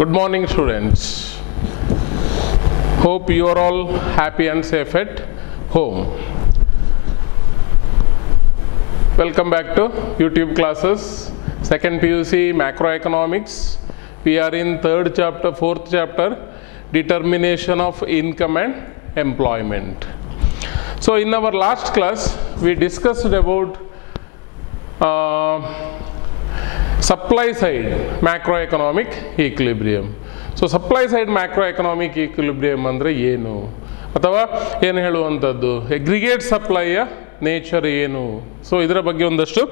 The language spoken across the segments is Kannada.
Good morning, students. Hope you are all happy and safe at home. Welcome back to YouTube classes. Second PUC Macroeconomics. We are in third chapter, fourth chapter, Determination of Income and Employment. So in our last class, we discussed about supply side macroeconomic equilibrium. So supply side macroeconomic equilibrium andre ಏನು ಅಥವಾ ಏನು ಹೇಳುವಂಥದ್ದು aggregate supplyಯ ನೇಚರ್ ಏನು. ಸೊ ಇದರ ಬಗ್ಗೆ ಒಂದಷ್ಟು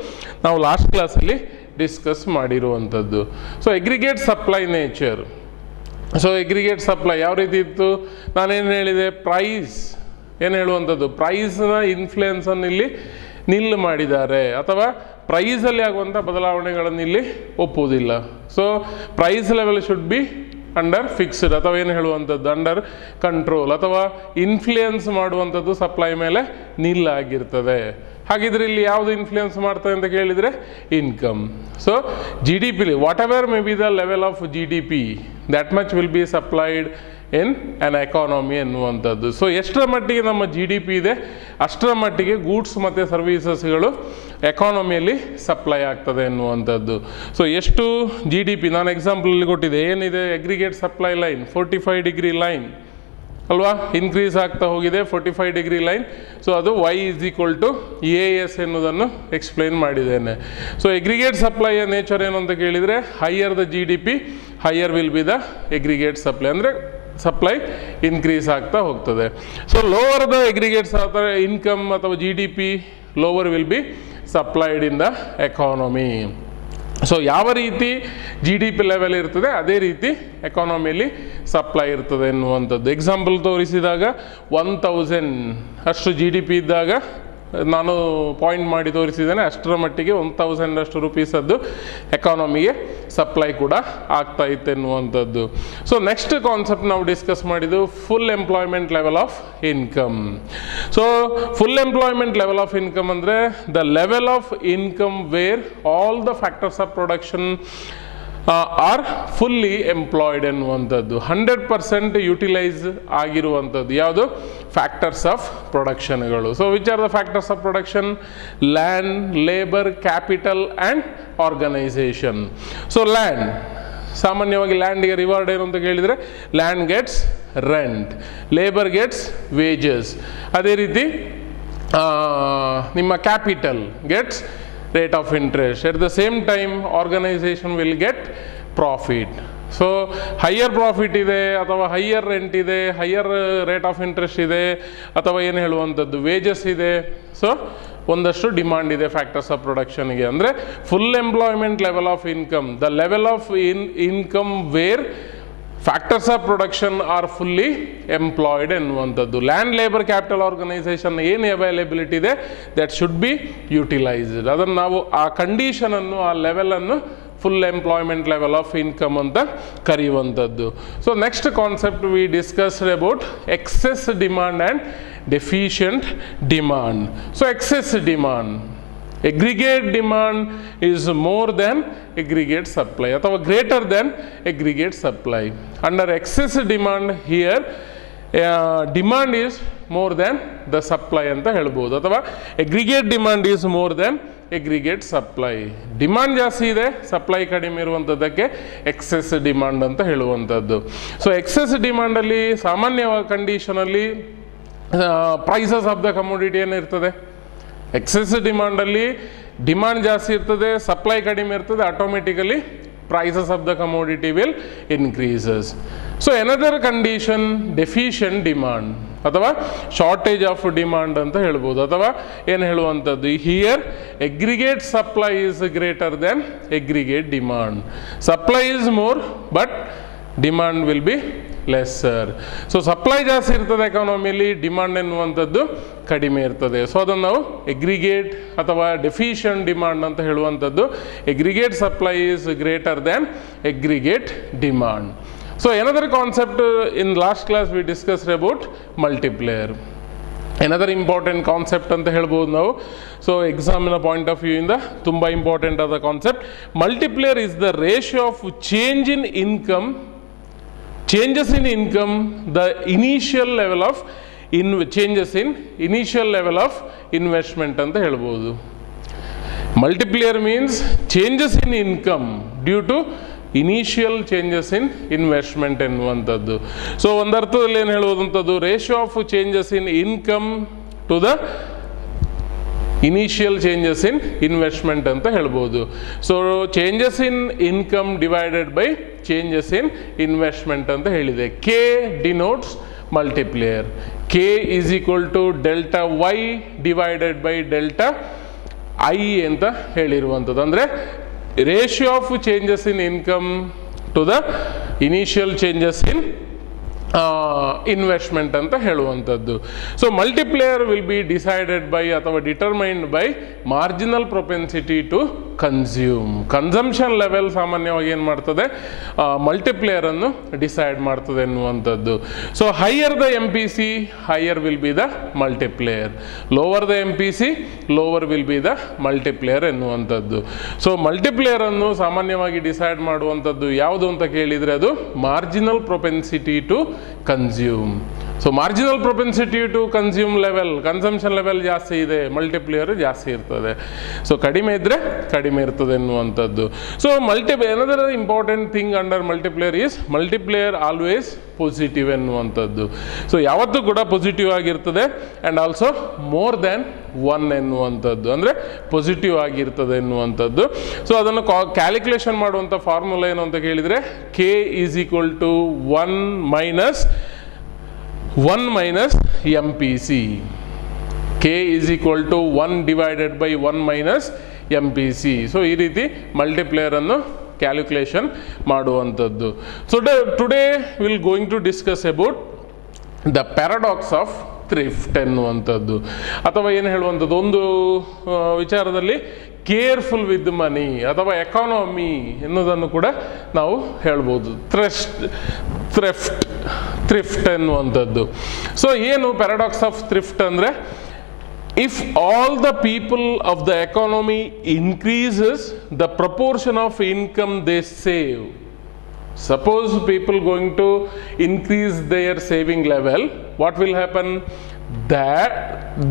ನಾವು ಲಾಸ್ಟ್ ಕ್ಲಾಸಲ್ಲಿ ಡಿಸ್ಕಸ್ ಮಾಡಿರುವಂಥದ್ದು. So aggregate supply nature. So aggregate supply ಯಾವ ರೀತಿ ಇತ್ತು, ನಾನೇನು ಹೇಳಿದೆ, ಪ್ರೈಸ್ ಏನು ಹೇಳುವಂಥದ್ದು, ಪ್ರೈಸ್ನ ಇನ್ಫ್ಲುಯೆನ್ಸನ್ನು ಇಲ್ಲಿ ನಿಲ್ ಮಾಡಿದ್ದಾರೆ ಅಥವಾ ಪ್ರೈಸಲ್ಲಿ ಆಗುವಂಥ ಬದಲಾವಣೆಗಳನ್ನು ಇಲ್ಲಿ ಒಪ್ಪುವುದಿಲ್ಲ. So price level should be under fixed ಅಥವಾ ಏನು ಹೇಳುವಂಥದ್ದು ಅಂಡರ್ ಕಂಟ್ರೋಲ್ ಅಥವಾ ಇನ್ಫ್ಲುಯೆನ್ಸ್ ಮಾಡುವಂಥದ್ದು ಸಪ್ಲೈ ಮೇಲೆ ನಿಲ್ ಆಗಿರ್ತದೆ. ಹಾಗಿದ್ರೆ ಇಲ್ಲಿ ಯಾವುದು ಇನ್ಫ್ಲುಯೆನ್ಸ್ ಮಾಡ್ತದೆ ಅಂತ ಕೇಳಿದರೆ ಇನ್ಕಮ್. ಸೊ ಜಿ ಡಿ ಪಿಲಿ what ever may be the level of G D P that much will be supplied in an economy ಎನ್ನುವಂಥದ್ದು. ಸೊ ಎಷ್ಟರ ಮಟ್ಟಿಗೆ ನಮ್ಮ ಜಿ ಡಿ ಪಿ ಇದೆ ಅಷ್ಟರ ಮಟ್ಟಿಗೆ ಗೂಡ್ಸ್ ಮತ್ತು ಸರ್ವೀಸಸ್ಗಳು ಎಕಾನಮಿಯಲ್ಲಿ ಸಪ್ಲೈ ಆಗ್ತದೆ ಎನ್ನುವಂಥದ್ದು. ಸೊ ಎಷ್ಟು ಜಿ ಡಿ ಪಿ ನಾನು ಎಕ್ಸಾಂಪಲಲ್ಲಿ ಕೊಟ್ಟಿದ್ದೆ, ಏನಿದೆ aggregate supply line 45 degree line ಅಲ್ವಾ, ಇನ್ಕ್ರೀಸ್ ಆಗ್ತಾ ಹೋಗಿದೆ 45 ಡಿಗ್ರಿ ಲೈನ್. ಸೊ ಅದು y = AS ಎನ್ನುವುದನ್ನು ಎಕ್ಸ್ಪ್ಲೈನ್ ಮಾಡಿದ್ದೇನೆ. ಸೊ ಎಗ್ರಿಗೇಟ್ ಸಪ್ಲೈಯ ನೇಚರ್ ಏನು ಅಂತ ಕೇಳಿದರೆ, higher the G D P higher will be the ಎಗ್ರಿಗೇಟ್ supply, ಅಂದರೆ ಸಪ್ಲೈ ಇನ್ಕ್ರೀಸ್ ಆಗ್ತಾ ಹೋಗ್ತದೆ. ಸೊ ಲೋವರ್ ದ ಎಗ್ರಿಗೇಟ್ಸ್ ಅಥವಾ ಇನ್ಕಮ್ ಅಥವಾ G D P lower will B supplied in the economy. So ಯಾವ ರೀತಿ ಜಿ ಡಿ ಪಿ ಲೆವೆಲ್ ಇರ್ತದೆ ಅದೇ ರೀತಿ ಎಕಾನಮಿಯಲ್ಲಿ ಸಪ್ಲೈ ಇರ್ತದೆ ಎನ್ನುವಂಥದ್ದು. ಎಕ್ಸಾಂಪಲ್ ತೋರಿಸಿದಾಗ 1000 ಅಷ್ಟು ಜಿ ಡಿ ಪಿ ಇದ್ದಾಗ ನಾನು ಪಾಯಿಂಟ್ ಮಾಡಿ ತೋರಿಸಿದ್ದೇನೆ, ಅಷ್ಟರ ಮಟ್ಟಿಗೆ 1000 ಅಷ್ಟು ರುಪೀಸದ್ದು ಎಕಾನಮಿಗೆ ಸಪ್ಲೈ ಕೂಡ ಆಗ್ತಾ ಇತ್ತು ಎನ್ನುವಂಥದ್ದು. ಸೊ ನೆಕ್ಸ್ಟ್ ಕಾನ್ಸೆಪ್ಟ್ ನಾವು ಡಿಸ್ಕಸ್ ಮಾಡಿದ್ದು full employment level of income. So full employment level of income ಅಂದರೆ the level of income where all the factors of production are fully employed ಎನ್ನುವಂಥದ್ದು, 100% ಯುಟಿಲೈಸ್ ಆಗಿರುವಂಥದ್ದು. ಯಾವುದು? ಫ್ಯಾಕ್ಟರ್ಸ್ ಆಫ್ ಪ್ರೊಡಕ್ಷನ್ಗಳು. So which are the factors of production? Land, labour, capital and organisation. So land, ಸಾಮಾನ್ಯವಾಗಿ ಲ್ಯಾಂಡ್ಗೆ ರಿವಾರ್ಡ್ ಏನು ಅಂತ ಕೇಳಿದರೆ land gets rent, labour gets wages, ಅದೇ ರೀತಿ ನಿಮ್ಮ capital gets rate of interest. At the same time organization will get profit. So higher profit ಇದೆ ಅಥವಾ ಹೈಯರ್ ರೆಂಟ್ ಇದೆ, ಹೈಯರ್ ರೇಟ್ ಆಫ್ ಇಂಟ್ರೆಸ್ಟ್ ಇದೆ ಅಥವಾ ಏನು ಹೇಳುವಂಥದ್ದು ವೇಜಸ್ ಇದೆ. ಸೊ ಒಂದಷ್ಟು ಡಿಮಾಂಡ್ ಇದೆ ಫ್ಯಾಕ್ಟರ್ಸ್ ಆಫ್ ಪ್ರೊಡಕ್ಷನ್ಗೆ. ಅಂದರೆ full employment level of income, the level of income where factors of production are fully employed ಎನ್ನುವಂಥದ್ದು. ಲ್ಯಾಂಡ್, ಲೇಬರ್, ಕ್ಯಾಪಿಟಲ್, ಆರ್ಗನೈಸೇಷನ್ ಏನು ಅವೈಲೇಬಿಲಿಟಿ ಇದೆ ದಟ್ ಶುಡ್ ಬಿ ಯುಟಿಲೈಸ್ಡ್. ಅದನ್ನು ನಾವು ಆ ಕಂಡೀಷನನ್ನು, ಆ ಲೆವೆಲನ್ನು full employment level of income ಅಂತ ಕರೆಯುವಂಥದ್ದು. So next concept we discussed about excess demand and deficient demand. So excess demand, aggregate demand is more than aggregate supply ಅಥವಾ greater than aggregate supply. Under excess demand here demand is more than the supply ಅಂತ ಹೇಳ್ಬೋದು, ಅಥವಾ aggregate demand is more than aggregate supply. Demand ಜಾಸ್ತಿ ಇದೆ, ಸಪ್ಲೈ ಕಡಿಮೆ ಇರುವಂಥದ್ದಕ್ಕೆ ಎಕ್ಸೆಸ್ ಡಿಮಾಂಡ್ ಅಂತ ಹೇಳುವಂಥದ್ದು. ಸೊ ಎಕ್ಸೆಸ್ ಡಿಮಾಂಡಲ್ಲಿ ಸಾಮಾನ್ಯ ಕಂಡೀಷನಲ್ಲಿ ಪ್ರೈಸಸ್ ಆಫ್ ದ ಕಮೋಡಿಟಿ ಏನಿರ್ತದೆ, ಎಕ್ಸೆಸ್ ಡಿಮಾಂಡಲ್ಲಿ ಡಿಮಾಂಡ್ ಜಾಸ್ತಿ ಇರ್ತದೆ, ಸಪ್ಲೈ ಕಡಿಮೆ ಇರ್ತದೆ, automatically prices of the commodity will increases. So another condition deficient demand ಅಥವಾ ಶಾರ್ಟೇಜ್ ಆಫ್ ಡಿಮಾಂಡ್ ಅಂತ ಹೇಳ್ಬೋದು, ಅಥವಾ ಏನು ಹೇಳುವಂಥದ್ದು, here aggregate supply is greater than aggregate demand. Supply is more but demand will be lesser. So supply ಜಾಸ್ತಿ ಇರ್ತದೆ ಎಕಾನಮಿಯಲ್ಲಿ, ಡಿಮಾಂಡ್ ಎನ್ನುವಂಥದ್ದು ಕಡಿಮೆ ಇರ್ತದೆ. ಸೊ ಅದನ್ನು ನಾವು ಎಗ್ರಿಗೇಟ್ ಅಥವಾ ಡೆಫಿಷಿಯಂಟ್ ಡಿಮಾಂಡ್ ಅಂತ ಹೇಳುವಂಥದ್ದು. ಎಗ್ರಿಗೇಟ್ supply is greater than ಎಗ್ರಿಗೇಟ್ demand. So ಏನದರ್ concept in last class we discussed about multiplier. Another important concept ಅಂತ ಹೇಳ್ಬೋದು ನಾವು. ಸೊ ಎಕ್ಸಾಮಿನ ಪಾಯಿಂಟ್ ಆಫ್ ವ್ಯೂ ಇಂದ ತುಂಬ ಇಂಪಾರ್ಟೆಂಟ್ ಆದ concept. Multiplier is the ratio of change in income changes in income, the initial level of changes in initial level of investment ಅಂತ ಹೇಳ್ಬೋದು. Multiplier means changes in income due to initial changes in investment ಎನ್ನುವಂಥದ್ದು. ಸೊ ಒಂದರ್ಥದಲ್ಲಿ ಏನು ಹೇಳುವಂಥದ್ದು, ratio of changes in income to the initial changes in investment ಅಂತ ಹೇಳ್ಬೋದು. So changes in income divided by changes in investment ಅಂತ ಹೇಳಿದೆ. K denotes multiplier. K is equal to delta Y divided by delta I ಅಂತ ಹೇಳಿರುವಂಥದ್ದು. ಅಂದರೆ ratio of changes in income to the initial changes in investment ಅಂತ ಹೇಳುವಂಥದ್ದು. So multiplier will be decided by ಅಥವಾ determined by marginal propensity to consume. Consumption level ಸಾಮಾನ್ಯವಾಗಿ ಏನು ಮಾಡ್ತದೆ, ಮಲ್ಟಿಪ್ಲೇಯರನ್ನು ಡಿಸೈಡ್ ಮಾಡ್ತದೆ ಎನ್ನುವಂಥದ್ದು. So higher the M P C higher will be the multiplier, lower the M P C lower will be the multiplier ಎನ್ನುವಂಥದ್ದು. ಸೊ ಮಲ್ಟಿಪ್ಲೇಯರನ್ನು ಸಾಮಾನ್ಯವಾಗಿ ಡಿಸೈಡ್ ಮಾಡುವಂಥದ್ದು ಯಾವುದು ಅಂತ ಕೇಳಿದರೆ ಅದು marginal propensity to consume. So marginal propensity to consume level, consumption level ಜಾಸ್ತಿ ಇದೆ, ಮಲ್ಟಿಪ್ಲಿಯರ್ ಜಾಸ್ತಿ ಇರ್ತದೆ. ಸೊ ಕಡಿಮೆ ಇದ್ದರೆ ಕಡಿಮೆ ಇರ್ತದೆ ಎನ್ನುವಂಥದ್ದು. So another important thing under multiplier is multiplier always positive ಎನ್ನುವಂಥದ್ದು. ಸೊ ಯಾವತ್ತೂ ಕೂಡ ಪಾಸಿಟಿವ್ ಆಗಿರ್ತದೆ and also more than one ಎನ್ನುವಂಥದ್ದು, ಅಂದರೆ ಪಾಸಿಟಿವ್ ಆಗಿರ್ತದೆ ಎನ್ನುವಂಥದ್ದು. ಸೊ ಅದನ್ನು ಕ್ಯಾಲ್ಕುಲೇಷನ್ ಮಾಡುವಂಥ ಫಾರ್ಮುಲಾ ಏನು ಅಂತ ಕೇಳಿದರೆ K is equal to 1 minus M P C. K is equal to 1 divided by 1 minus M P C. So ಈ ರೀತಿ ಮಲ್ಟಿಪ್ಲೇಯರನ್ನು ಕ್ಯಾಲ್ಕುಲೇಷನ್ ಮಾಡುವಂಥದ್ದು. So today will going to discuss about the paradox of thrift ಎನ್ನುವಂಥದ್ದು, ಅಥವಾ ಏನು ಹೇಳುವಂಥದ್ದು, ಒಂದು ವಿಚಾರದಲ್ಲಿ ಕೇರ್ಫುಲ್ ವಿತ್ ಮನಿ ಅಥವಾ ಎಕಾನಮಿ ಎನ್ನುವುದನ್ನು ಕೂಡ ನಾವು ಹೇಳ್ಬೋದು. ಥ್ರಿಫ್ಟ್ ಎನ್ನುವಂಥದ್ದು. ಸೊ ಏನು ಪ್ಯಾರಾಡಾಕ್ಸ್ ಆಫ್ ಥ್ರಿಫ್ಟ್ ಅಂದರೆ, if all the people of the economy increases the proportion of income they save, suppose people going to increase their saving level, what will happen, that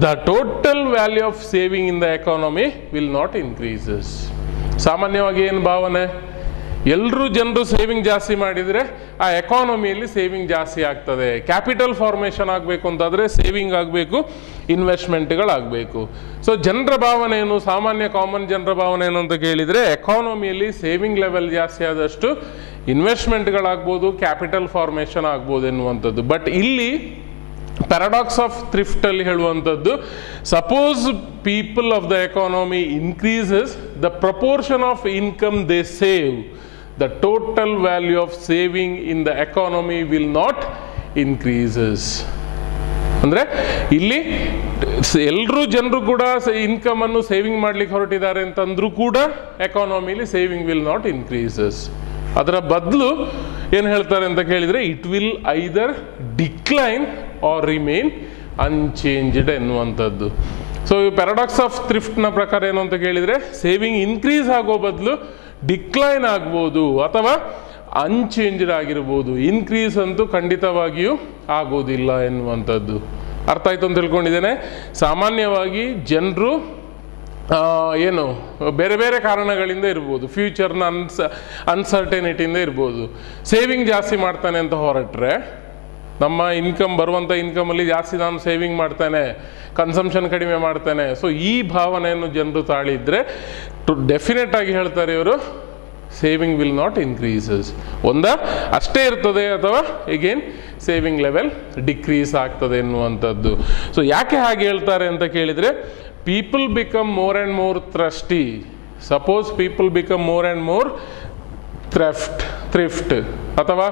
the total value of saving in the economy will not increases. ಸಾಮಾನ್ಯವಾಗಿ ಏನು ಭಾವನೆ, ಎಲ್ಲರೂ ಜನರು ಸೇವಿಂಗ್ ಜಾಸ್ತಿ ಮಾಡಿದರೆ ಆ ಎಕಾನಮಿಯಲ್ಲಿ ಸೇವಿಂಗ್ ಜಾಸ್ತಿ ಆಗ್ತದೆ. ಕ್ಯಾಪಿಟಲ್ ಫಾರ್ಮೇಷನ್ ಆಗಬೇಕು ಅಂತಾದರೆ ಸೇವಿಂಗ್ ಆಗಬೇಕು, ಇನ್ವೆಸ್ಟ್ಮೆಂಟ್ಗಳಾಗಬೇಕು. ಸೊ ಜನರ ಭಾವನೆ ಏನು, ಸಾಮಾನ್ಯ ಕಾಮನ್ ಜನರ ಭಾವನೆ ಏನು ಅಂತ ಕೇಳಿದರೆ ಎಕಾನಮಿಯಲ್ಲಿ ಸೇವಿಂಗ್ ಲೆವೆಲ್ ಜಾಸ್ತಿ ಆದಷ್ಟು ಇನ್ವೆಸ್ಟ್ಮೆಂಟ್ಗಳಾಗ್ಬೋದು, ಕ್ಯಾಪಿಟಲ್ ಫಾರ್ಮೇಷನ್ ಆಗ್ಬೋದು ಎನ್ನುವಂಥದ್ದು. ಬಟ್ ಇಲ್ಲಿ ಪ್ಯಾರಾಡಾಕ್ಸ್ ಆಫ್ ಥ್ರಿಫ್ಟ್ ಅಲ್ಲಿ ಹೇಳುವಂಥದ್ದು, suppose people of the economy increases the proportion of income they save, the total value of saving in the economy will not increases. ಅಂದರೆ ಇಲ್ಲಿ ಎಲ್ಲರೂ ಜನರು ಕೂಡ ಇನ್ಕಮ್ ಅನ್ನು ಸೇವಿಂಗ್ ಮಾಡ್ಲಿಕ್ಕೆ ಹೊರಟಿದ್ದಾರೆ ಅಂತಂದ್ರೂ ಕೂಡ ಎಕಾನಮಿಲಿ ಸೇವಿಂಗ್ ವಿಲ್ ನಾಟ್ ಇನ್ಕ್ರೀಸಸ್. ಅದರ ಬದಲು ಏನು ಹೇಳ್ತಾರೆ ಅಂತ ಕೇಳಿದರೆ it will either decline or remain unchanged ಎನ್ನುವಂಥದ್ದು. ಸೊ ಪ್ಯಾರಾಡಾಕ್ಸ್ ಆಫ್ ಥ್ರಿಫ್ಟ್ನ ಪ್ರಕಾರ ಏನು ಅಂತ ಕೇಳಿದರೆ ಸೇವಿಂಗ್ ಇನ್ಕ್ರೀಸ್ ಆಗೋ ಬದಲು ಡಿಕ್ಲೈನ್ ಆಗ್ಬೋದು ಅಥವಾ ಅನ್ಚೇಂಜ್ಡ್ ಆಗಿರ್ಬೋದು, ಇನ್ಕ್ರೀಸ್ ಅಂತೂ ಖಂಡಿತವಾಗಿಯೂ ಆಗೋದಿಲ್ಲ ಎನ್ನುವಂಥದ್ದು. ಅರ್ಥ ಆಯ್ತು ಅಂತ ತಿಳ್ಕೊಂಡಿದ್ದೇನೆ. ಸಾಮಾನ್ಯವಾಗಿ ಜನರು ಏನು ಬೇರೆ ಬೇರೆ ಕಾರಣಗಳಿಂದ ಇರ್ಬೋದು, ಫ್ಯೂಚರ್ನ ಅನ್ಸರ್ಟೆನಿಟಿಯಿಂದ ಇರ್ಬೋದು, ಸೇವಿಂಗ್ ಜಾಸ್ತಿ ಮಾಡ್ತಾನೆ ಅಂತ ಹೊರಟ್ರೆ, ನಮ್ಮ ಇನ್ಕಮ್ ಬರುವಂಥ ಇನ್ಕಮಲ್ಲಿ ಜಾಸ್ತಿ ನಾನು ಸೇವಿಂಗ್ ಮಾಡ್ತಾನೆ, ಕನ್ಸಂಪ್ಷನ್ ಕಡಿಮೆ ಮಾಡ್ತಾನೆ, ಸೊ ಈ ಭಾವನೆಯನ್ನು ಜನರು ತಾಳಿದ್ರೆ ಡೆಫಿನೆಟ್ ಆಗಿ ಹೇಳ್ತಾರೆ ಇವರು ಸೇವಿಂಗ್ ವಿಲ್ ನಾಟ್ ಇನ್ಕ್ರೀಸಸ್. ಅಷ್ಟೇ ಇರ್ತದೆ ಅಥವಾ ಎಗೇನ್ ಸೇವಿಂಗ್ ಲೆವೆಲ್ ಡಿಕ್ರೀಸ್ ಆಗ್ತದೆ ಎನ್ನುವಂಥದ್ದು. ಸೊ ಯಾಕೆ ಹಾಗೆ ಹೇಳ್ತಾರೆ ಅಂತ ಕೇಳಿದರೆ, people become more and more thrifty. Suppose people become more and more thrift ಅಥವಾ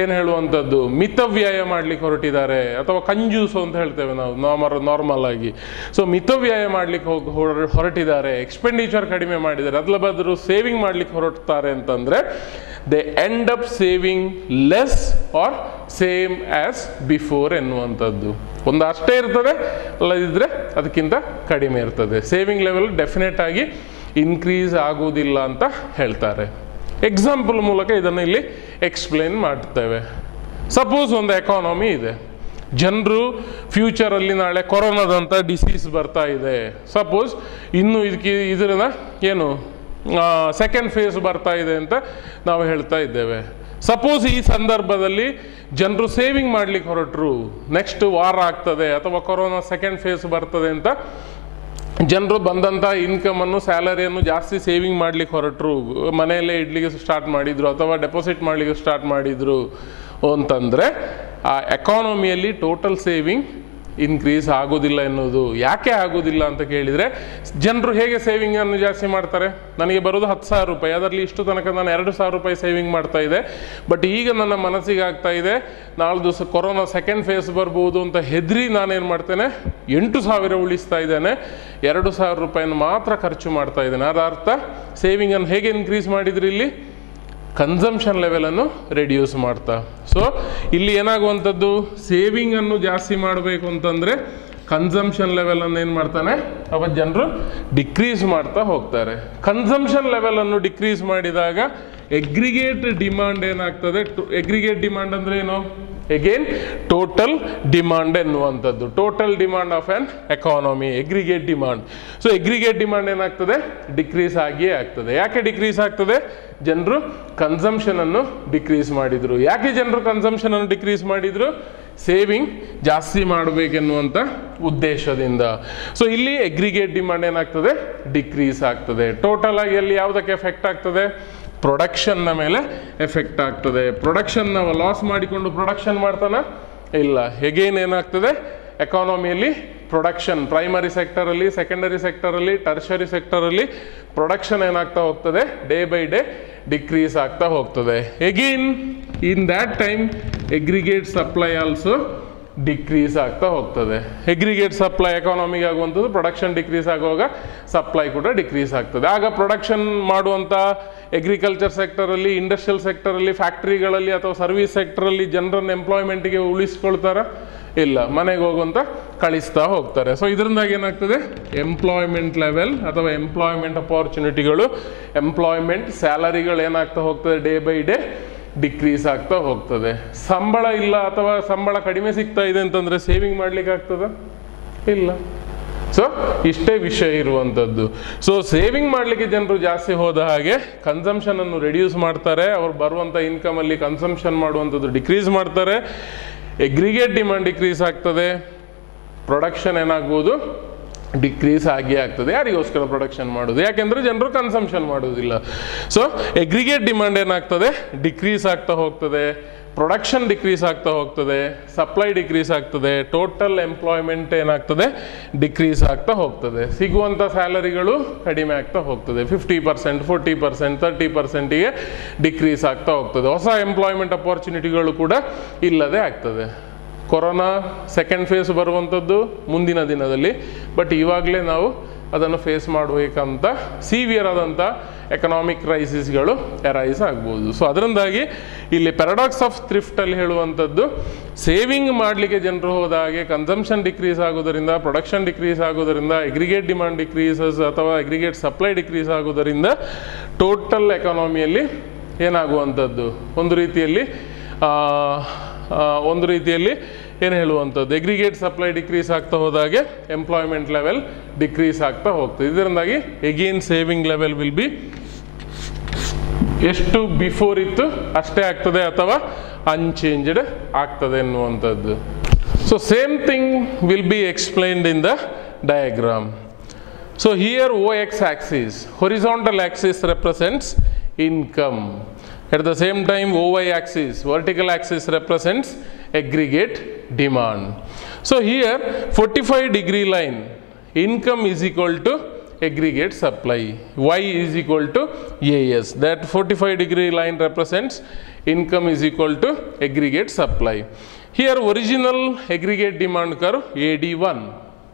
ಏನು ಹೇಳುವಂಥದ್ದು, ಮಿತವ್ಯಯ ಮಾಡಲಿಕ್ಕೆ ಹೊರಟಿದ್ದಾರೆ ಅಥವಾ ಕಂಜೂಸು ಅಂತ ಹೇಳ್ತೇವೆ ನಾವು ನಾರ್ಮಲ್ ಆಗಿ. ಸೊ ಮಿತವ್ಯಯ ಮಾಡಲಿಕ್ಕೆ ಹೊರಟಿದ್ದಾರೆ, ಎಕ್ಸ್ಪೆಂಡಿಚರ್ ಕಡಿಮೆ ಮಾಡಿದ್ದಾರೆ, ಅದರ ಬದಲು ಸೇವಿಂಗ್ ಮಾಡಲಿಕ್ಕೆ ಹೊರಡ್ತಾರೆ ಅಂತಂದರೆ they end up saving less are same as before ಎನ್ನುವಂಥದ್ದು. ಅಷ್ಟೇ ಇರ್ತದೆ, ಅಲ್ಲದಿದ್ದರೆ ಅದಕ್ಕಿಂತ ಕಡಿಮೆ ಇರ್ತದೆ. ಸೇವಿಂಗ್ ಲೆವೆಲ್ ಡೆಫಿನೆಟ್ ಆಗಿ ಇನ್ಕ್ರೀಸ್ ಆಗುವುದಿಲ್ಲ ಅಂತ ಹೇಳ್ತಾರೆ. ಎಕ್ಸಾಂಪಲ್ ಮೂಲಕ ಇದನ್ನು ಇಲ್ಲಿ ಎಕ್ಸ್ಪ್ಲೇನ್ ಮಾಡ್ತೇವೆ. ಸಪೋಸ್ ಒಂದು ಎಕಾನಮಿ ಇದೆ, ಜನರು ಫ್ಯೂಚರಲ್ಲಿ ನಾಳೆ ಕೊರೋನಾದಂಥ ಡಿಸೀಸ್ ಬರ್ತಾ ಇದೆ, ಸಪೋಸ್ ಇನ್ನು ಇದರ ಏನು ಸೆಕೆಂಡ್ ಫೇಸ್ ಬರ್ತಾ ಇದೆ ಅಂತ ನಾವು ಹೇಳ್ತಾ ಇದ್ದೇವೆ. ಸಪೋಸ್ ಈ ಸಂದರ್ಭದಲ್ಲಿ ಜನರು ಸೇವಿಂಗ್ ಮಾಡ್ಲಿಕ್ಕೆ ಹೊರಟರು, ನೆಕ್ಸ್ಟ್ ವಾರ ಆಗ್ತದೆ ಅಥವಾ ಕೊರೋನಾ ಸೆಕೆಂಡ್ ಫೇಸ್ ಬರ್ತದೆ ಅಂತ ಜನರು ಬಂದಂಥ ಇನ್ಕಮನ್ನು ಸ್ಯಾಲರಿಯನ್ನು ಜಾಸ್ತಿ ಸೇವಿಂಗ್ ಮಾಡ್ಲಿಕ್ಕೆ ಹೊರಟರು, ಮನೆಯಲ್ಲೇ ಇಡ್ಲಿಕ್ಕೆ ಸ್ಟಾರ್ಟ್ ಮಾಡಿದರು ಅಥವಾ ಡೆಪಾಸಿಟ್ ಮಾಡಲಿಕ್ಕೆ ಸ್ಟಾರ್ಟ್ ಮಾಡಿದರು ಅಂತಂದರೆ ಆ ಎಕಾನಮಿಯಲ್ಲಿ ಟೋಟಲ್ ಸೇವಿಂಗ್ ಇನ್ಕ್ರೀಸ್ ಆಗೋದಿಲ್ಲ ಎನ್ನುವುದು. ಯಾಕೆ ಆಗೋದಿಲ್ಲ ಅಂತ ಕೇಳಿದರೆ, ಜನರು ಹೇಗೆ ಸೇವಿಂಗನ್ನು ಜಾಸ್ತಿ ಮಾಡ್ತಾರೆ? ನನಗೆ ಬರೋದು 10,000 ರೂಪಾಯಿ, ಅದರಲ್ಲಿ ಇಷ್ಟು ತನಕ ನಾನು 2,000 ರೂಪಾಯಿ ಸೇವಿಂಗ್ ಮಾಡ್ತಾ ಇದ್ದೆ, ಬಟ್ ಈಗ ನನ್ನ ಮನಸ್ಸಿಗೆ ಆಗ್ತಾ ಇದೆ ನಾಳೆ ದಿವಸ ಕೊರೋನಾ ಸೆಕೆಂಡ್ ಫೇಸ್ ಬರ್ಬೋದು ಅಂತ ಹೆದರಿ ನಾನೇನು ಮಾಡ್ತೇನೆ, 8,000 ಉಳಿಸ್ತಾ ಇದ್ದೇನೆ, 2,000 ರೂಪಾಯಿನ ಮಾತ್ರ ಖರ್ಚು ಮಾಡ್ತಾ ಇದ್ದೇನೆ. ಅದರ ಅರ್ಥ ಸೇವಿಂಗನ್ನು ಹೇಗೆ ಇನ್ಕ್ರೀಸ್ ಮಾಡಿದ್ರಿ? ಇಲ್ಲಿ ಕನ್ಸಂಪ್ಷನ್ ಲೆವೆಲನ್ನು ರೆಡ್ಯೂಸ್ ಮಾಡ್ತಾ. ಸೊ ಇಲ್ಲಿ ಏನಾಗುವಂಥದ್ದು, ಸೇವಿಂಗನ್ನು ಜಾಸ್ತಿ ಮಾಡಬೇಕು ಅಂತಂದರೆ ಕನ್ಸಂಪ್ಷನ್ ಲೆವೆಲನ್ನು ಏನು ಮಾಡ್ತಾನೆ ಅವ ಜನರು ಡಿಕ್ರೀಸ್ ಮಾಡ್ತಾ ಹೋಗ್ತಾರೆ. ಕನ್ಸಂಪ್ಷನ್ ಲೆವೆಲನ್ನು ಡಿಕ್ರೀಸ್ ಮಾಡಿದಾಗ ಎಗ್ರಿಗೇಟ್ ಡಿಮಾಂಡ್ ಏನಾಗ್ತದೆ? ಎಗ್ರಿಗೇಟ್ ಡಿಮಾಂಡ್ ಅಂದರೆ ಏನು? ಅಗೇನ್ ಟೋಟಲ್ ಡಿಮಾಂಡ್ ಎನ್ನುವಂಥದ್ದು, total demand of on economy, ಎಗ್ರಿಗೇಟ್ demand. So ಎಗ್ರಿಗೇಟ್ demand ಏನಾಗ್ತದೆ? ಡಿಕ್ರೀಸ್ ಆಗಿಯೇ ಆಗ್ತದೆ. ಯಾಕೆ ಡಿಕ್ರೀಸ್ ಆಗ್ತದೆ? ಜನರು ಕನ್ಸಂಪ್ಷನನ್ನು ಡಿಕ್ರೀಸ್ ಮಾಡಿದರು. ಯಾಕೆ ಜನರು ಕನ್ಸಂಪ್ಷನನ್ನು ಡಿಕ್ರೀಸ್ ಮಾಡಿದರು? ಸೇವಿಂಗ್ ಜಾಸ್ತಿ ಮಾಡಬೇಕೆನ್ನುವಂಥ ಉದ್ದೇಶದಿಂದ. ಸೊ ಇಲ್ಲಿ ಎಗ್ರಿಗೇಟ್ ಡಿಮಾಂಡ್ ಏನಾಗ್ತದೆ? ಡಿಕ್ರೀಸ್ ಆಗ್ತದೆ. ಟೋಟಲ್ ಆಗಿ ಅಲ್ಲಿ ಯಾವುದಕ್ಕೆ ಎಫೆಕ್ಟ್ ಆಗ್ತದೆ? ಪ್ರೊಡಕ್ಷನ್ನ ಮೇಲೆ ಎಫೆಕ್ಟ್ ಆಗ್ತದೆ. ಪ್ರೊಡಕ್ಷನ್ನ ಲಾಸ್ ಮಾಡಿಕೊಂಡು ಪ್ರೊಡಕ್ಷನ್ ಮಾಡ್ತಾನ? ಇಲ್ಲ. ಹೇಗೇನು ಏನಾಗ್ತದೆ ಎಕಾನಮಿಯಲ್ಲಿ? ಪ್ರೊಡಕ್ಷನ್ ಪ್ರೈಮರಿ ಸೆಕ್ಟರಲ್ಲಿ, ಸೆಕೆಂಡರಿ ಸೆಕ್ಟರಲ್ಲಿ, ಟರ್ಷರಿ ಸೆಕ್ಟರಲ್ಲಿ ಪ್ರೊಡಕ್ಷನ್ ಏನಾಗ್ತಾ ಹೋಗ್ತದೆ? ಡೇ ಬೈ ಡೇ ಡಿಕ್ರೀಸ್ ಆಗ್ತಾ ಹೋಗ್ತದೆ. Again in that time aggregate supply also decrease ಆಗ್ತಾ ಹೋಗ್ತದೆ. ಎಗ್ರಿಗೇಟ್ ಸಪ್ಲೈ ಎಕಾನಮಿಗೆ ಆಗುವಂಥದ್ದು, ಪ್ರೊಡಕ್ಷನ್ ಡಿಕ್ರೀಸ್ ಆಗುವಾಗ ಸಪ್ಲೈ ಕೂಡ ಡಿಕ್ರೀಸ್ ಆಗ್ತದೆ. ಆಗ ಪ್ರೊಡಕ್ಷನ್ ಮಾಡುವಂಥ ಅಗ್ರಿಕಲ್ಚರ್ ಸೆಕ್ಟರಲ್ಲಿ, ಇಂಡಸ್ಟ್ರಿಯಲ್ ಸೆಕ್ಟರಲ್ಲಿ, ಫ್ಯಾಕ್ಟ್ರಿಗಳಲ್ಲಿ ಅಥವಾ ಸರ್ವಿಸ್ ಸೆಕ್ಟರಲ್ಲಿ ಜನರನ್ನು ಎಂಪ್ಲಾಯ್ಮೆಂಟಿಗೆ ಉಳಿಸ್ಕೊಳ್ತಾರ? ಇಲ್ಲ, ಮನೆಗೆ ಹೋಗುವಂತ ಕಳಿಸ್ತಾ ಹೋಗ್ತಾರೆ. ಸೊ ಇದರಿಂದಾಗಿ ಏನಾಗ್ತದೆ? ಎಂಪ್ಲಾಯ್ಮೆಂಟ್ ಲೆವೆಲ್ ಅಥವಾ ಎಂಪ್ಲಾಯ್ಮೆಂಟ್ ಅಪಾರ್ಚುನಿಟಿಗಳು, ಎಂಪ್ಲಾಯ್ಮೆಂಟ್ ಸ್ಯಾಲರಿಗಳು ಏನಾಗ್ತಾ ಹೋಗ್ತದೆ? ಡೇ ಬೈ ಡೇ ಡಿಕ್ರೀಸ್ ಆಗ್ತಾ ಹೋಗ್ತದೆ. ಸಂಬಳ ಇಲ್ಲ ಅಥವಾ ಸಂಬಳ ಕಡಿಮೆ ಸಿಗ್ತಾ ಇದೆ ಅಂತಂದ್ರೆ ಸೇವಿಂಗ್ ಮಾಡ್ಲಿಕ್ಕೆ ಆಗ್ತದ? ಇಲ್ಲ. ಸೊ ಇಷ್ಟೇ ವಿಷಯ ಇರುವಂಥದ್ದು. ಸೊ ಸೇವಿಂಗ್ ಮಾಡಲಿಕ್ಕೆ ಜನರು ಜಾಸ್ತಿ ಹೋದ ಹಾಗೆ ಕನ್ಸಂಪ್ಷನ್ ಅನ್ನು ರೆಡ್ಯೂಸ್ ಮಾಡ್ತಾರೆ. ಅವ್ರು ಬರುವಂಥ ಇನ್ಕಮಲ್ಲಿ ಕನ್ಸಂಪ್ಷನ್ ಮಾಡುವಂಥದ್ದು ಡಿಕ್ರೀಸ್ ಮಾಡ್ತಾರೆ. ಎಗ್ರಿಗೇಟ್ ಡಿಮಾಂಡ್ ಡಿಕ್ರೀಸ್ ಆಗ್ತದೆ. ಪ್ರೊಡಕ್ಷನ್ ಏನಾಗ್ಬೋದು? ಡಿಕ್ರೀಸ್ ಆಗೇ ಆಗ್ತದೆ. ಯಾರಿಗೋಸ್ಕರ ಪ್ರೊಡಕ್ಷನ್ ಮಾಡೋದು? ಯಾಕೆಂದರೆ ಜನರು ಕನ್ಸಂಪ್ಷನ್ ಮಾಡೋದಿಲ್ಲ. ಸೊ ಎಗ್ರಿಗೇಟ್ ಡಿಮಾಂಡ್ ಏನಾಗ್ತದೆ? ಡಿಕ್ರೀಸ್ ಆಗ್ತಾ ಹೋಗ್ತದೆ. ಪ್ರೊಡಕ್ಷನ್ ಡಿಕ್ರೀಸ್ ಆಗ್ತಾ ಹೋಗ್ತದೆ. ಸಪ್ಲೈ ಡಿಕ್ರೀಸ್ ಆಗ್ತದೆ. ಟೋಟಲ್ ಎಂಪ್ಲಾಯ್ಮೆಂಟ್ ಏನಾಗ್ತದೆ? ಡಿಕ್ರೀಸ್ ಆಗ್ತಾ ಹೋಗ್ತದೆ. ಸಿಗುವಂಥ ಸ್ಯಾಲರಿಗಳು ಕಡಿಮೆ ಆಗ್ತಾ ಹೋಗ್ತದೆ. 50%, 40%, 30%ಗೆ ಡಿಕ್ರೀಸ್ ಆಗ್ತಾ ಹೋಗ್ತದೆ. ಹೊಸ ಎಂಪ್ಲಾಯ್ಮೆಂಟ್ ಅಪಾರ್ಚುನಿಟಿಗಳು ಕೂಡ ಇಲ್ಲದೆ ಆಗ್ತದೆ. ಕೊರೋನಾ ಸೆಕೆಂಡ್ ಫೇಸ್ ಬರುವಂಥದ್ದು ಮುಂದಿನ ದಿನದಲ್ಲಿ, ಬಟ್ ಇವಾಗಲೇ ನಾವು ಅದನ್ನು ಫೇಸ್ ಮಾಡಬೇಕಂತ ಸಿವಿಯರ್ ಆದಂಥ ಎಕನಾಮಿಕ್ ಕ್ರೈಸಿಸ್ಗಳು ಅರೈಸ್ ಆಗ್ಬೋದು. ಸೊ ಅದರಿಂದಾಗಿ ಇಲ್ಲಿ ಪ್ಯಾರಾಡಾಕ್ಸ್ ಆಫ್ ಥ್ರಿಫ್ಟಲ್ಲಿ ಹೇಳುವಂಥದ್ದು, ಸೇವಿಂಗ್ ಮಾಡಲಿಕ್ಕೆ ಜನರು ಹೋದ ಹಾಗೆ ಕನ್ಸಂಪ್ಷನ್ ಡಿಕ್ರೀಸ್ ಆಗೋದರಿಂದ, ಪ್ರೊಡಕ್ಷನ್ ಡಿಕ್ರೀಸ್ ಆಗೋದರಿಂದ, ಎಗ್ರಿಗೇಟ್ ಡಿಮಾಂಡ್ ಡಿಕ್ರೀಸಸ್ ಅಥವಾ ಎಗ್ರಿಗೇಟ್ ಸಪ್ಲೈ ಡಿಕ್ರೀಸ್ ಆಗೋದರಿಂದ ಟೋಟಲ್ ಎಕಾನಮಿಯಲ್ಲಿ ಏನಾಗುವಂಥದ್ದು? ಒಂದು ರೀತಿಯಲ್ಲಿ ಏನು ಹೇಳುವಂಥದ್ದು, ಎಗ್ರಿಗೇಟ್ ಸಪ್ಲೈ ಡಿಕ್ರೀಸ್ ಆಗ್ತಾ ಹೋದಾಗೆ ಎಂಪ್ಲಾಯ್ಮೆಂಟ್ ಲೆವೆಲ್ ಡಿಕ್ರೀಸ್ ಆಗ್ತಾ ಹೋಗ್ತದೆ. ಇದರಿಂದಾಗಿ again saving level will be ಎಷ್ಟು ಬಿಫೋರ್ ಇತ್ತು ಅಷ್ಟೇ ಆಗ್ತದೆ ಅಥವಾ ಅನ್ಚೇಂಜ್ಡ್ ಆಗ್ತದೆ ಎನ್ನುವಂಥದ್ದು. So same thing will be explained in the diagram. So here OX axis, horizontal axis represents income. At the same time OY axis, vertical axis represents aggregate demand. So here 45-degree line, income is equal to aggregate supply, Y is equal to AS. That 45-degree line represents income is equal to aggregate supply. Here original aggregate demand curve AD1,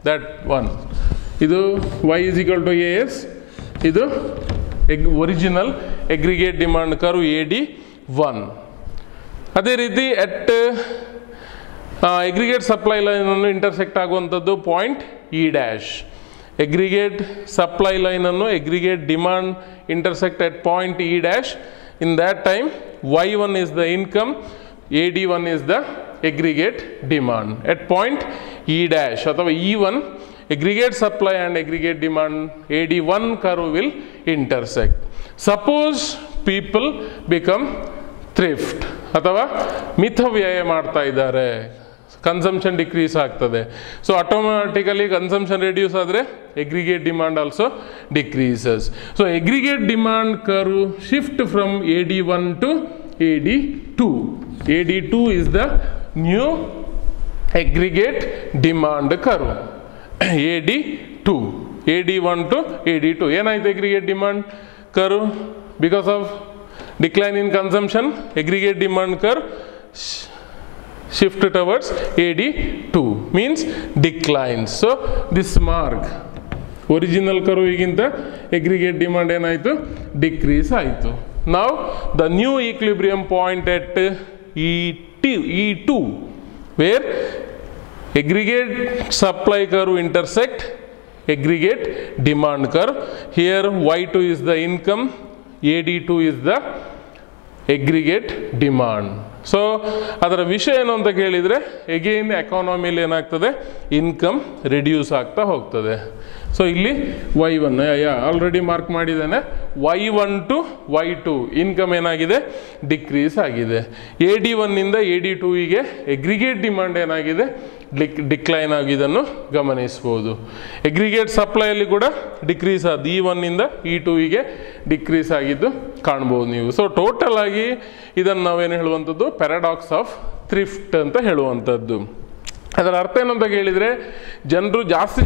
that one. Idu Y is equal to AS, idu original aggregate demand curve AD1. ಅದೇ ರೀತಿ at aggregate supply line ಅನ್ನು ಇಂಟರ್ಸೆಕ್ಟ್ ಆಗುವಂಥದ್ದು point E'. aggregate supply line ಅನ್ನು aggregate demand intersect at point E'. In that time Y1 is the income, AD1 is the aggregate demand. At point E dash ಅಥವಾ E1 aggregate supply and aggregate demand AD1 curve will intersect. Suppose people become thrift ಅಥವಾ ಮಿತವ್ಯಯ ಮಾಡ್ತಾ ಇದ್ದಾರೆ, ಕನ್ಸಂಪ್ಷನ್ ಡಿಕ್ರೀಸ್ ಆಗ್ತದೆ. ಸೊ ಆಟೋಮ್ಯಾಟಿಕಲಿ ಕನ್ಸಂಪ್ಷನ್ ರೆಡ್ಯೂಸ್ ಆದರೆ aggregate demand also decreases. So aggregate demand curve shift from AD1 to AD2. AD2 is the new aggregate demand curve. AD2, AD1 to AD2. ಏನಾಯ್ತು aggregate demand curve? Because of decline in consumption, aggregate demand curve shift towards AD2 means declines. So this mark original curve ಗಿಂತ aggregate demand ಏನಾಯಿತು, decrease ಆಯಿತು. Now the new equilibrium point at E2 where aggregate supply curve intersect aggregate demand curve. Here Y2 is the income, AD2 is the aggregate demand. So ಅದರ ವಿಷಯ ಏನು ಅಂತ ಕೇಳಿದರೆ ಎಗೇನ್ ಎಕಾನಮಿಲಿ ಏನಾಗ್ತದೆ, ಇನ್ಕಮ್ ರಿಡ್ಯೂಸ್ ಆಗ್ತಾ ಹೋಗ್ತದೆ. ಸೊ ಇಲ್ಲಿ Y1 ಆಲ್ರೆಡಿ ಮಾರ್ಕ್ ಮಾಡಿದ್ದೇನೆ, Y1 ಟು Y2 ಇನ್ಕಮ್ ಏನಾಗಿದೆ, ಡಿಕ್ರೀಸ್ ಆಗಿದೆ. AD1 AD2ಗೆ ಎಗ್ರಿಗೇಟ್ ಡಿಮಾಂಡ್ ಏನಾಗಿದೆ, ಡಿಕ್ಲೈನ್ ಆಗಿದ್ದನ್ನು ಗಮನಿಸ್ಬೋದು. ಎಗ್ರಿಗೇಟ್ ಸಪ್ಲೈಯಲ್ಲಿ ಕೂಡ ಡಿಕ್ರೀಸ್ ಆದ E1 E2ಗೆ ಡಿಕ್ರೀಸ್ ಆಗಿದ್ದು ಕಾಣ್ಬೋದು ನೀವು. ಸೊ ಟೋಟಲ್ ಆಗಿ ಇದನ್ನು ನಾವೇನು ಹೇಳುವಂಥದ್ದು, ಪ್ಯಾರಾಡಾಕ್ಸ್ ಆಫ್ ಥ್ರಿಫ್ಟ್ ಅಂತ ಹೇಳುವಂಥದ್ದು. ಅದರ ಅರ್ಥ ಏನು ಅಂತ ಕೇಳಿದರೆ, ಜನರು ಜಾಸ್ತಿ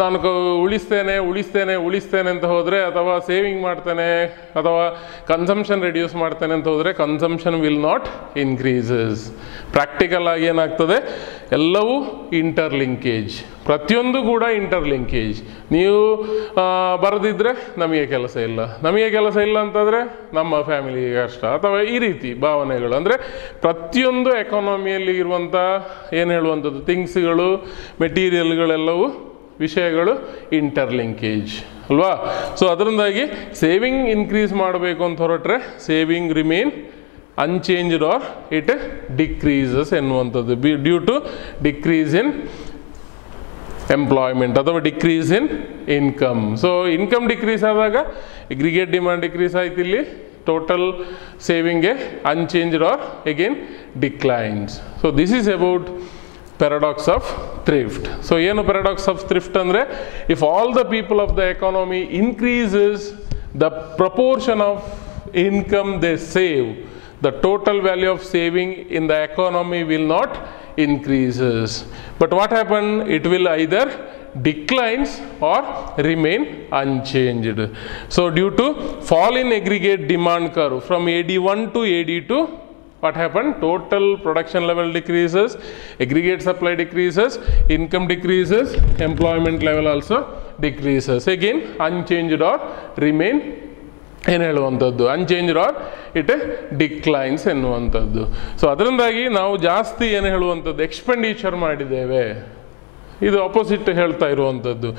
ನಾನು ಉಳಿಸ್ತೇನೆ ಅಂತ ಹೋದರೆ, ಅಥವಾ ಸೇವಿಂಗ್ ಮಾಡ್ತೇನೆ ಅಥವಾ ಕನ್ಸಂಪ್ಷನ್ ರೆಡ್ಯೂಸ್ ಮಾಡ್ತೇನೆ ಅಂತ ಹೋದರೆ consumption will not increases. Practical ಆಗಿ ಏನಾಗ್ತದೆ, ಎಲ್ಲವೂ ಇಂಟರ್ಲಿಂಕೇಜ್, ಪ್ರತಿಯೊಂದು ಕೂಡ ಇಂಟರ್ಲಿಂಕೇಜ್. ನೀವು ಬರೆದಿದ್ರೆ ನಮಗೆ ಕೆಲಸ ಇಲ್ಲ ಅಂತಂದರೆ ನಮ್ಮ ಫ್ಯಾಮಿಲಿಗೆ ಕಷ್ಟ, ಅಥವಾ ಈ ರೀತಿ ಭಾವನೆಗಳು. ಅಂದರೆ ಪ್ರತಿಯೊಂದು ಎಕಾನಮಿಯಲ್ಲಿ ಇರುವಂಥ ಏನು ಹೇಳುವಂಥದ್ದು ಥಿಂಗ್ಸ್ಗಳು, ಮೆಟೀರಿಯಲ್ಗಳೆಲ್ಲವೂ ವಿಷಯಗಳು ಇಂಟರ್ಲಿಂಕೇಜ್ ಅಲ್ವಾ. ಸೊ ಅದರಿಂದಾಗಿ ಸೇವಿಂಗ್ ಇನ್ಕ್ರೀಸ್ ಮಾಡಬೇಕು ಅಂತ ಹೊರಟ್ರೆ saving remain unchanged or it decreases ಎನ್ನುವಂಥದ್ದು, due to decrease in employment ಅಥವಾ decrease in income. So income decrease ಆದಾಗ ಅಗ್ರಿಗೇಟ್ ಡಿಮಾಂಡ್ ಡಿಕ್ರೀಸ್ ಆಯ್ತು, ಇಲ್ಲಿ ಟೋಟಲ್ ಸೇವಿಂಗ್ಗೆ unchanged or again declines. So this is about paradox of thrift. So ಏನು paradox of thrift ಅಂದರೆ, if all the people of the economy increases the proportion of income they save, the total value of saving in the economy will not increases. But what happen, it will either declines or remain unchanged. So due to fall in aggregate demand curve from AD1 to AD2, what happened, total production level decreases, aggregate supply decreases, income decreases, employment level also decreases. Again unchanged or remain ಏನು ಹೇಳುವಂಥದ್ದು, ಅನ್ಚೇಂಜ್ಡ್ ಆರ್ ಇಟ್ ಡಿಕ್ಲೈನ್ಸ್ ಎನ್ನುವಂಥದ್ದು. ಸೊ ಅದರಿಂದಾಗಿ ನಾವು ಜಾಸ್ತಿ ಏನು ಹೇಳುವಂಥದ್ದು, ಎಕ್ಸ್ಪೆಂಡಿಚರ್ ಮಾಡಿದ್ದೇವೆ, ಇದು ಅಪೋಸಿಟ್ ಹೇಳ್ತಾ ಇರುವಂಥದ್ದು.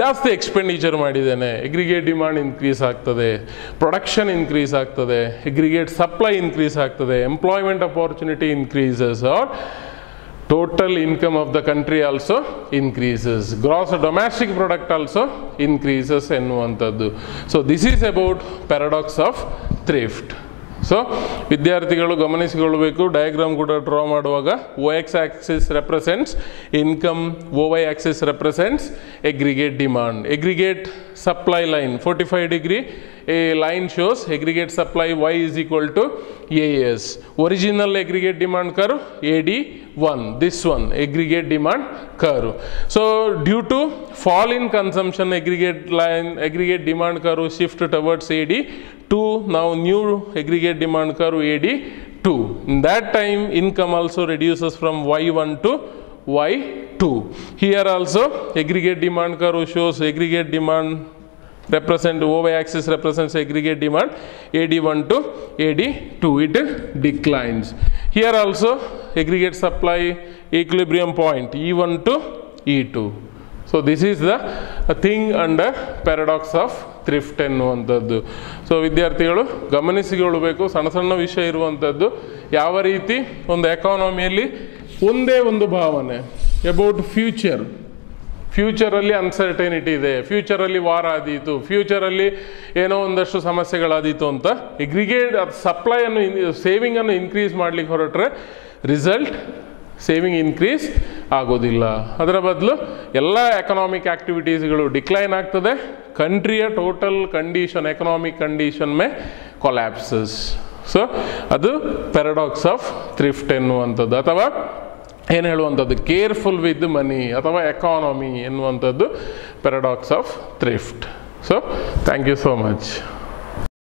ಜಾಸ್ತಿ ಎಕ್ಸ್ಪೆಂಡಿಚರ್ ಮಾಡಿದ್ದೇನೆ, ಅಗ್ರಿಗೇಟ್ ಡಿಮಾಂಡ್ ಇನ್ಕ್ರೀಸ್ ಆಗ್ತದೆ, ಪ್ರೊಡಕ್ಷನ್ ಇನ್ಕ್ರೀಸ್ ಆಗ್ತದೆ, ಅಗ್ರಿಗೇಟ್ ಸಪ್ಲೈ ಇನ್ಕ್ರೀಸ್ ಆಗ್ತದೆ, employment opportunity increases, or total income of the country also increases, gross domestic product also increases ಎನ್ನುವಂಥದ್ದು. So this is about paradox of thrift. So ವಿದ್ಯಾರ್ಥಿಗಳು ಗಮನಿಸಿಕೊಳ್ಳಬೇಕು, ಡಯಾಗ್ರಾಮ್ ಕೂಡ ಡ್ರಾ ಮಾಡುವಾಗ OX Axis represents income, OY Axis represents aggregate demand. Aggregate supply line 45 degree, a line shows aggregate supply Y is equal to AS. Original aggregate demand curve AD1, this one aggregate demand curve. So due to fall in consumption, aggregate demand curve shift towards AD2. Now new aggregate demand curve AD2. In that time income also reduces from Y1 to Y2. Here also aggregate demand curve shows aggregate demand represent, OY axis represents aggregate demand AD1 to AD2, it declines. Here also aggregate supply equilibrium point E1 to E2. So this is the thing under paradox of thrift ಎನ್ನುವಂಥದ್ದು. ಸೊ ವಿದ್ಯಾರ್ಥಿಗಳು ಗಮನಿಸಿಕೊಳ್ಳಬೇಕು, ಸಣ್ಣ ಸಣ್ಣ ವಿಷಯ ಇರುವಂಥದ್ದು. ಯಾವ ರೀತಿ ಒಂದು ಎಕಾನಮಿಯಲ್ಲಿ ಒಂದೇ ಒಂದು ಭಾವನೆ ಅಬೌಟ್ ಫ್ಯೂಚರಲ್ಲಿ ಅನ್ಸರ್ಟನಿಟಿ ಇದೆ, ಫ್ಯೂಚರಲ್ಲಿ ವಾರ ಆದೀತು, ಫ್ಯೂಚರಲ್ಲಿ ಏನೋ ಒಂದಷ್ಟು ಸಮಸ್ಯೆಗಳಾದೀತು ಅಂತ ಎಗ್ರಿಗೇಟ್ ಸಪ್ಲೈಯನ್ನು ಸೇವಿಂಗನ್ನು ಇನ್ಕ್ರೀಸ್ ಮಾಡಲಿಕ್ಕೆ ಹೊರಟ್ರೆ ರಿಸಲ್ಟ್ ಸೇವಿಂಗ್ ಇನ್ಕ್ರೀಸ್ ಆಗೋದಿಲ್ಲ. ಅದರ ಬದಲು ಎಲ್ಲ ಎಕನಾಮಿಕ್ ಆ್ಯಕ್ಟಿವಿಟೀಸ್ಗಳು ಡಿಕ್ಲೈನ್ ಆಗ್ತದೆ, ಕಂಟ್ರಿಯ total condition economic condition may collapses. So ಅದು ಪ್ಯಾರಡಾಕ್ಸ್ ಆಫ್ ಥ್ರಿಫ್ಟ್ ಎನ್ನುವಂಥದ್ದು, ಅಥವಾ ಏನು ಹೇಳುವಂಥದ್ದು ಕೇರ್ಫುಲ್ ವಿತ್ ಮನಿ ಅಥವಾ ಎಕಾನಮಿ ಎನ್ನುವಂಥದ್ದು paradox of thrift. So thank you so much.